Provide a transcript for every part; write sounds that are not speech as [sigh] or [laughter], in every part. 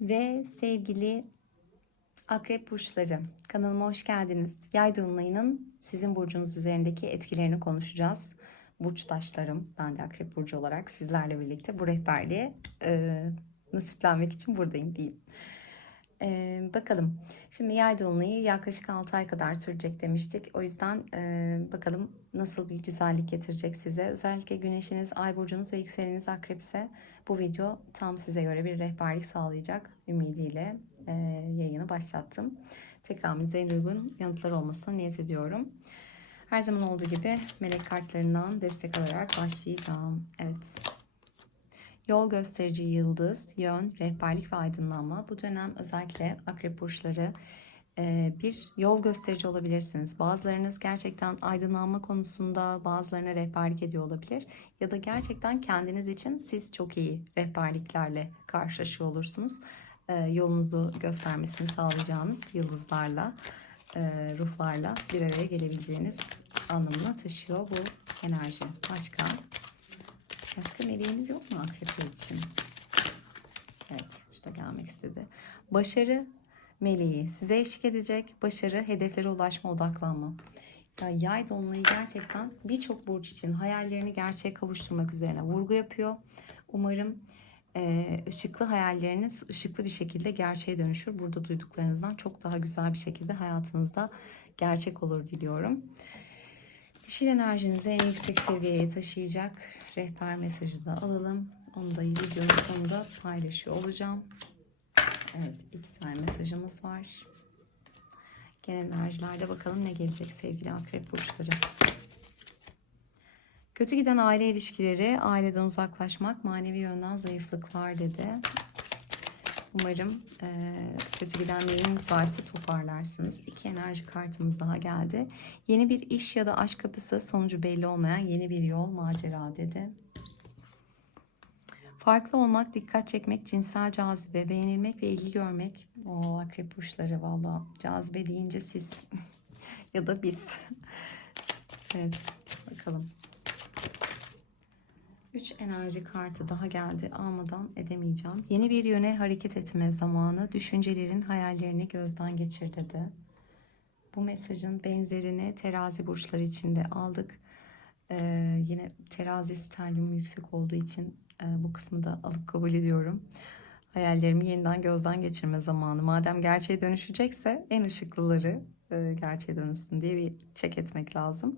Ve sevgili Akrep Burçları, kanalıma hoş geldiniz. Yay Dolunay'ın sizin burcunuz üzerindeki etkilerini konuşacağız. Burç taşlarım, ben de Akrep Burcu olarak sizlerle birlikte bu rehberliğe e, nasiplenmek için buradayım diyeyim. E, bakalım, şimdi Yay Dolunay'ı yaklaşık 6 ay kadar sürecek demiştik. O yüzden e, bakalım nasıl bir güzellik getirecek size. Özellikle güneşiniz, ay burcunuz ve yükseleniniz akrepse bu video tam size göre bir rehberlik sağlayacak ümidiyle e, yayını başlattım. Tekamülünüze en uygun yanıtlar olmasına niyet ediyorum. Her zaman olduğu gibi melek kartlarından destek alarak başlayacağım. Evet. Yol gösterici yıldız, yön, rehberlik ve aydınlanma. Bu dönem özellikle akrep burçları e, bir yol gösterici olabilirsiniz. Bazılarınız gerçekten aydınlanma konusunda bazılarına rehberlik ediyor olabilir. Ya da gerçekten kendiniz için siz çok iyi rehberliklerle karşılaşıyor olursunuz. E, Yolunuzu göstermesini sağlayacağınız yıldızlarla, e, ruhlarla bir araya gelebileceğiniz anlamına taşıyor bu enerji. Başka? Başka meleğiniz yok mu akrepler için? Evet, şurada gelmek istedi. Başarı meleği size eşlik edecek. Başarı, hedeflere ulaşma, odaklanma. Ya yay dolunayı gerçekten birçok burç için hayallerini gerçeğe kavuşturmak üzerine vurgu yapıyor. Umarım e, ışıklı hayalleriniz ışıklı bir şekilde gerçeğe dönüşür. Burada duyduklarınızdan çok daha güzel bir şekilde hayatınızda gerçek olur diliyorum. Dişil enerjinizi en yüksek seviyeye taşıyacak rehber mesajı da alalım. Onu da videonun sonunda paylaşıyor olacağım. Evet iki tane mesajımız var. Genel enerjilerde bakalım ne gelecek sevgili akrep burçları. Kötü giden aile ilişkileri, aileden uzaklaşmak, manevi yönden zayıflıklar dedi. Umarım e, kötü giden neyiniz varsa toparlarsınız. İki enerji kartımız daha geldi. Yeni bir iş ya da aşk kapısı sonucu belli olmayan yeni bir yol macera dedi. Farklı olmak, dikkat çekmek, cinsel cazibe, beğenilmek ve ilgi görmek. O akrep burçları valla cazibe deyince siz [laughs] ya da biz. evet bakalım. Üç enerji kartı daha geldi. Almadan edemeyeceğim. Yeni bir yöne hareket etme zamanı. Düşüncelerin hayallerini gözden geçir dedi. Bu mesajın benzerini terazi burçları içinde aldık. Ee, yine terazi sterlium yüksek olduğu için e, bu kısmı da alıp kabul ediyorum. Hayallerimi yeniden gözden geçirme zamanı. Madem gerçeğe dönüşecekse en ışıklıları e, gerçeğe dönüşsün diye bir çek etmek lazım.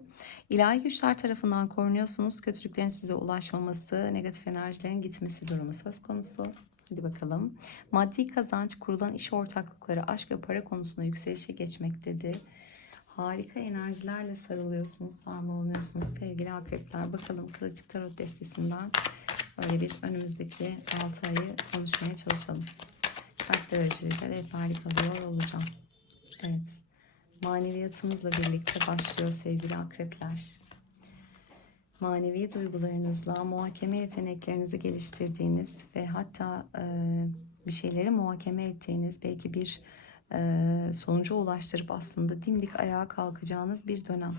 İlahi güçler tarafından korunuyorsunuz. Kötülüklerin size ulaşmaması, negatif enerjilerin gitmesi durumu söz konusu. Hadi bakalım. Maddi kazanç, kurulan iş ortaklıkları, aşk ve para konusunda yükselişe geçmek dedi. Harika enerjilerle sarılıyorsunuz, sarmalanıyorsunuz sevgili akrepler. Bakalım klasik tarot destesinden öyle bir önümüzdeki 6 ayı konuşmaya çalışalım. Kartlar aracılığıyla rehberlik alıyor olacağım. Evet. Maneviyatımızla birlikte başlıyor sevgili akrepler. Manevi duygularınızla muhakeme yeteneklerinizi geliştirdiğiniz ve hatta e, bir şeyleri muhakeme ettiğiniz belki bir e, sonuca ulaştırıp aslında dimdik ayağa kalkacağınız bir dönem.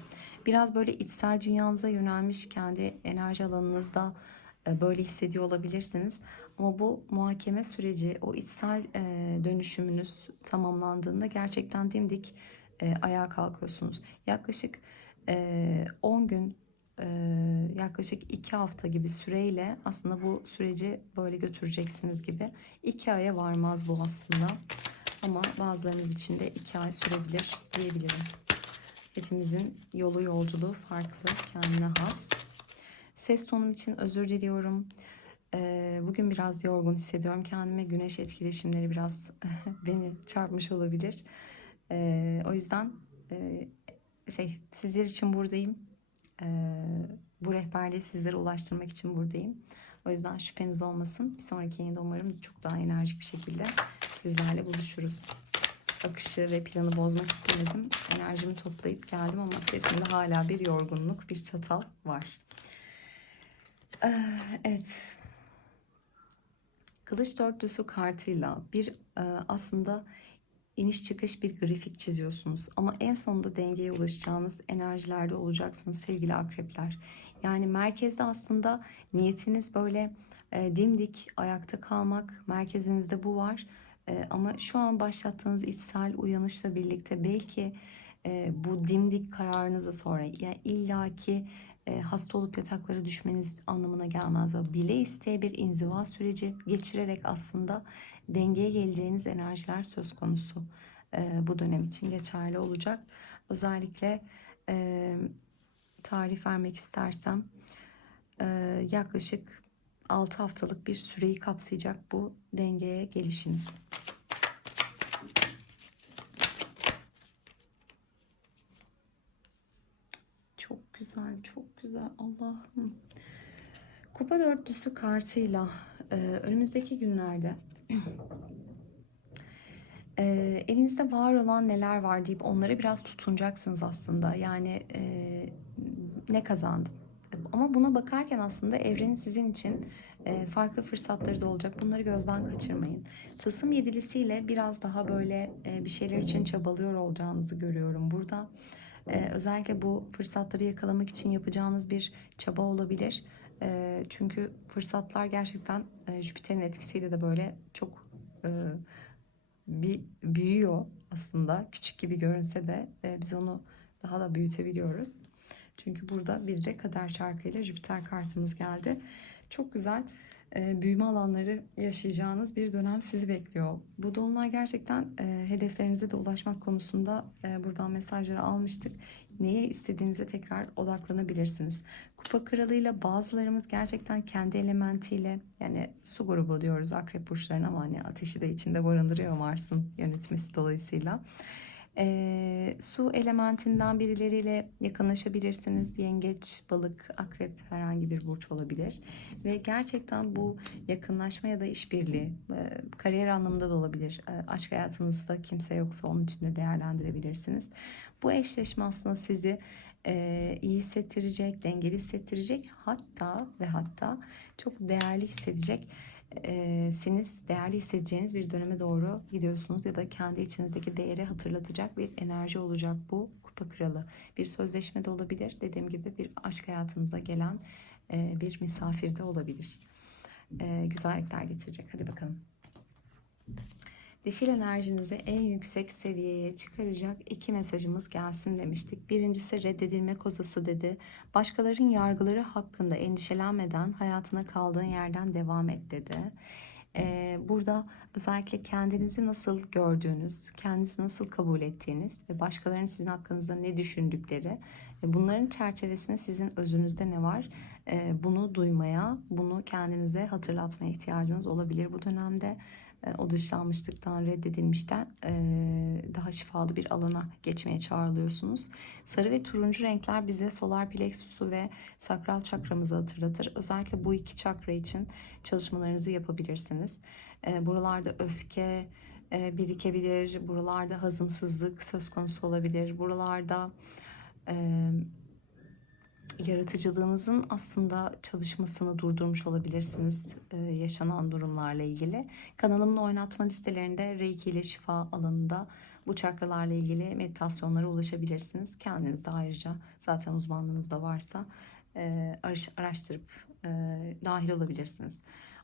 Biraz böyle içsel dünyanıza yönelmiş kendi enerji alanınızda e, böyle hissediyor olabilirsiniz. Ama bu muhakeme süreci, o içsel e, dönüşümünüz tamamlandığında gerçekten dimdik e, ayağa kalkıyorsunuz. Yaklaşık 10 gün, yaklaşık 2 hafta gibi süreyle aslında bu süreci böyle götüreceksiniz gibi. 2 aya varmaz bu aslında. Ama bazılarınız için de 2 ay sürebilir diyebilirim. Hepimizin yolu yolculuğu farklı, kendine has. Ses tonum için özür diliyorum. Bugün biraz yorgun hissediyorum kendime. Güneş etkileşimleri biraz [laughs] beni çarpmış olabilir. O yüzden şey sizler için buradayım. Bu rehberliği sizlere ulaştırmak için buradayım. O yüzden şüpheniz olmasın. Bir sonraki yayında umarım çok daha enerjik bir şekilde sizlerle buluşuruz. Akışı ve planı bozmak istemedim. Enerjimi toplayıp geldim ama sesimde hala bir yorgunluk, bir çatal var. Evet. Kılıç dörtlüsü kartıyla bir e, aslında iniş çıkış bir grafik çiziyorsunuz. Ama en sonunda dengeye ulaşacağınız enerjilerde olacaksınız sevgili akrepler. Yani merkezde aslında niyetiniz böyle e, dimdik ayakta kalmak. Merkezinizde bu var. E, ama şu an başlattığınız içsel uyanışla birlikte belki e, bu dimdik kararınızı sonra yani illaki e, hasta olup yataklara düşmeniz anlamına gelmez. Bile isteye bir inziva süreci geçirerek aslında dengeye geleceğiniz enerjiler söz konusu. E, bu dönem için geçerli olacak. Özellikle e, tarif vermek istersem e, yaklaşık 6 haftalık bir süreyi kapsayacak bu dengeye gelişiniz. Çok güzel, çok güzel. Allah'ım. Kupa dörtlüsü kartıyla e, önümüzdeki günlerde e, elinizde var olan neler var deyip onlara biraz tutunacaksınız aslında. Yani e, ne kazandım? Ama buna bakarken aslında evrenin sizin için e, farklı fırsatları da olacak. Bunları gözden kaçırmayın. Tılsım yedilisiyle biraz daha böyle e, bir şeyler için çabalıyor olacağınızı görüyorum burada. E, özellikle bu fırsatları yakalamak için yapacağınız bir çaba olabilir. E, çünkü fırsatlar gerçekten e, Jüpiter'in etkisiyle de böyle çok e, bir büyüyor aslında. Küçük gibi görünse de e, biz onu daha da büyütebiliyoruz. Çünkü burada bir de kader şarkıyla Jüpiter kartımız geldi. Çok güzel büyüme alanları yaşayacağınız bir dönem sizi bekliyor. Bu dolunay gerçekten e, hedeflerinize de ulaşmak konusunda e, buradan mesajları almıştık. Neye istediğinize tekrar odaklanabilirsiniz. Kupa kralıyla bazılarımız gerçekten kendi elementiyle yani su grubu diyoruz akrep burçlarına ama hani ateşi de içinde barındırıyor Mars'ın yönetmesi dolayısıyla. E, su elementinden birileriyle yakınlaşabilirsiniz. Yengeç, balık, akrep herhangi bir burç olabilir. Ve gerçekten bu yakınlaşma ya da işbirliği e, kariyer anlamında da olabilir. E, aşk hayatınızda kimse yoksa onun için de değerlendirebilirsiniz. Bu eşleşme aslında sizi e, iyi hissettirecek, dengeli hissettirecek hatta ve hatta çok değerli hissedecek siniz değerli hissedeceğiniz bir döneme doğru gidiyorsunuz ya da kendi içinizdeki değeri hatırlatacak bir enerji olacak bu kupa kralı. Bir sözleşme de olabilir. Dediğim gibi bir aşk hayatınıza gelen bir misafir de olabilir. Güzellikler getirecek. Hadi bakalım. Dişil enerjinizi en yüksek seviyeye çıkaracak iki mesajımız gelsin demiştik. Birincisi reddedilme kozası dedi. Başkalarının yargıları hakkında endişelenmeden hayatına kaldığın yerden devam et dedi. Ee, burada özellikle kendinizi nasıl gördüğünüz, kendinizi nasıl kabul ettiğiniz ve başkalarının sizin hakkınızda ne düşündükleri, bunların çerçevesinde sizin özünüzde ne var, bunu duymaya, bunu kendinize hatırlatmaya ihtiyacınız olabilir bu dönemde. O dışlanmışlıktan, reddedilmişten daha şifalı bir alana geçmeye çağrılıyorsunuz. Sarı ve turuncu renkler bize solar plexusu ve sakral çakramızı hatırlatır. Özellikle bu iki çakra için çalışmalarınızı yapabilirsiniz. Buralarda öfke birikebilir, buralarda hazımsızlık söz konusu olabilir, buralarda yaratıcılığınızın aslında çalışmasını durdurmuş olabilirsiniz e, yaşanan durumlarla ilgili. Kanalımın oynatma listelerinde Reiki ile şifa alanında bu çakralarla ilgili meditasyonlara ulaşabilirsiniz. Kendiniz de ayrıca zaten uzmanlığınız da varsa e, araştırıp e, dahil olabilirsiniz.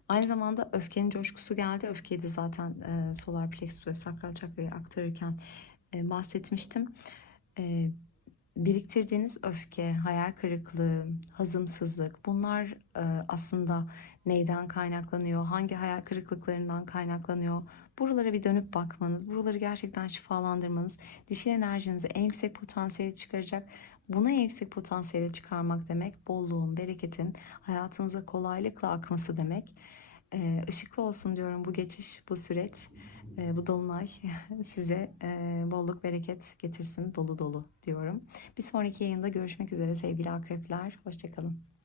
Aynı zamanda öfkenin coşkusu geldi. Öfkeyi de zaten solar plexus ve sakral çakrayı aktarırken bahsetmiştim. E, biriktirdiğiniz öfke, hayal kırıklığı, hazımsızlık bunlar e, aslında neyden kaynaklanıyor, hangi hayal kırıklıklarından kaynaklanıyor? Buralara bir dönüp bakmanız, buraları gerçekten şifalandırmanız, dişil enerjinizi en yüksek potansiyele çıkaracak. Buna en yüksek potansiyele çıkarmak demek bolluğun, bereketin hayatınıza kolaylıkla akması demek. E, ışıklı olsun diyorum bu geçiş, bu süreç. Bu dolunay [laughs] size bolluk bereket getirsin dolu dolu diyorum. Bir sonraki yayında görüşmek üzere sevgili akrepler. Hoşçakalın.